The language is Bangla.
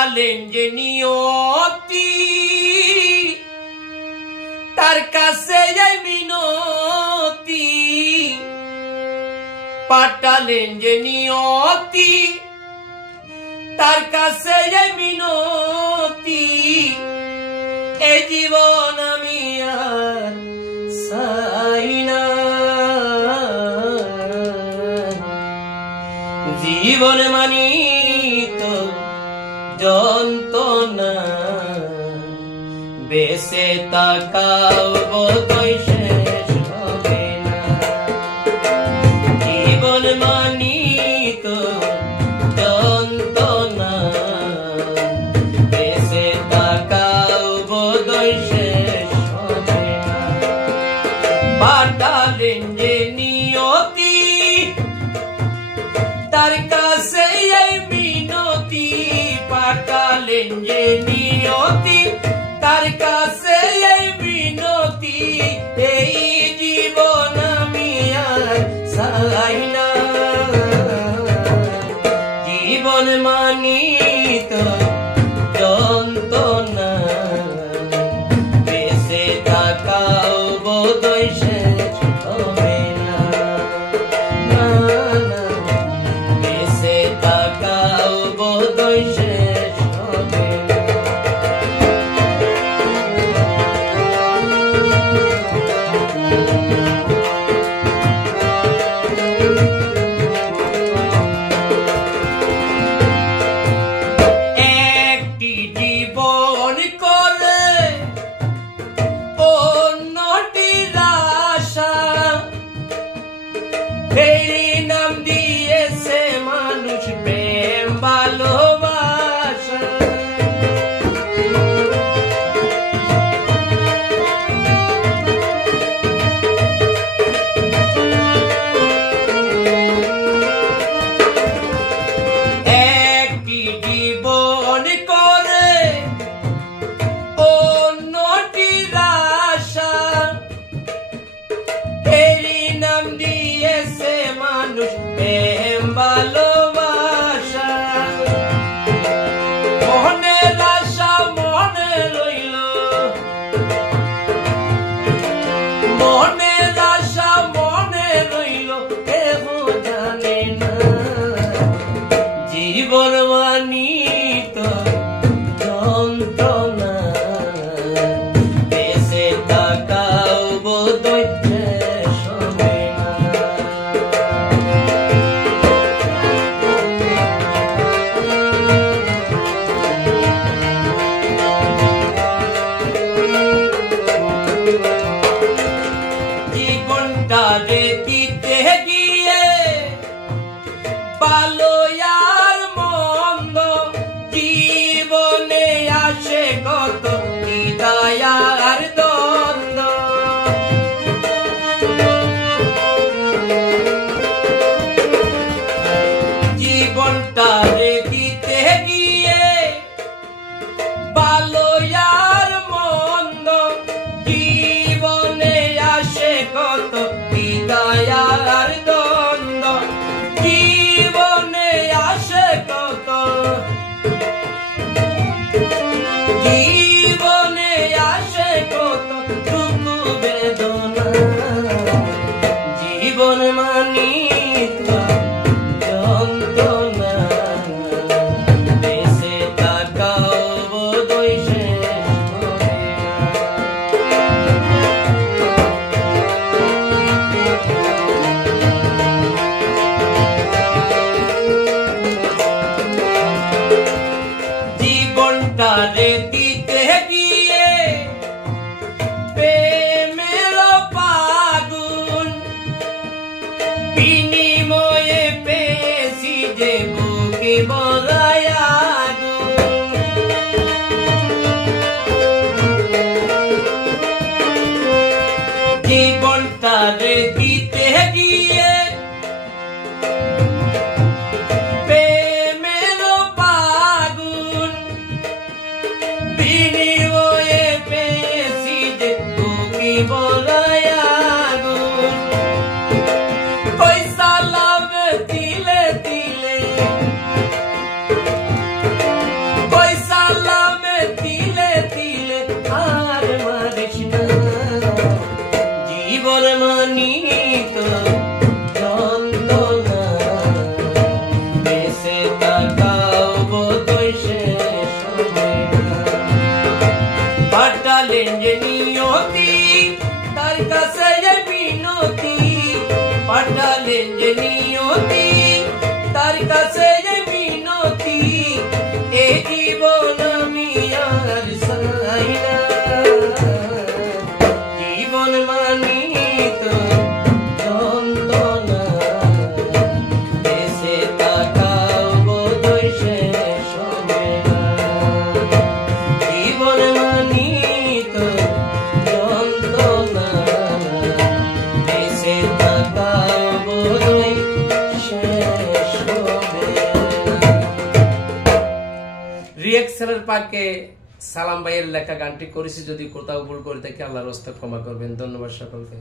পাঠালেন যে নিয়তি তার কাছে যাই মিনতি পাঠালেন যে নিয়তি তার কাছে যাই মিনতি এই জীবন আমি আর চাই না জীবন মানি তো যন্ত্রণা বেঁচে থাকাও বোধহয় শেষ হবে না জীবন মানি তো যন্ত্রণা বেঁচে থাকাও বোধহয় শেষ হবে না পাঠালেন যে নিয়তি তার কাছে এই মিনতি পাঠালেন যে নিয়তি তার কাছে এই মিনতি এই জীবন আমি আর চাই না জীবন মানি তো যন্ত্রণা বেঁচে থাকাও বোধহয় শেষ হবে না বেঁচে থাকাও বোধহয় শেষ হবে না একটি জীবন করে অন্যটির আশা এই নাম দিয়েছে মানুষ প্রেম ভালোবাসা একটি জীবন করে অন্যটির আশা এই নাম দিয়েছে মানুষ প্রেম ভালোবাসা মনের আশা মনে রইল মনের আশা মনে রইল কেহ জানে না জীবন মানি তো যন্ত্রণা বেঁচে থাকাও বোধহয় শেষ হবে না জীবনটা রে দিতে গিয়ে ভালো আর মন্দ জীবনে আসে কত হৃদয় আর দ্বন্দ্ব জীবনটা রে দিতে গিয়ে ভালো আর মন্দ জীবনে আসে কত হৃদয় আর দ্বন্দ্ব জীবনে আসে কত জীবনে আসে কত দুঃখ বেদনা জীবন মানি তো যন্ত্রণা বেঁচে থাকাও বোধহয় শেষ হবে না জীবনটা রে দিতে গিয়ে প্রেমের পাগুন বিনিময়ে পেয়েছি যে বুকে বলায় আগুন জীবনটা রে দিতে গিয়ে প্রেমের পাগুন বিনিময়ে পেয়েছি যে বুকে বলায় আগুন কই সালাম তিলে তিলে রিয়েকশনের পাকে সালাম ভাইয়ের লেখা গানটি করেছি, যদি কোথাও ভুল করে থাকি আল্লাহর রাস্তায় ক্ষমা করবেন। ধন্যবাদ সকলকে।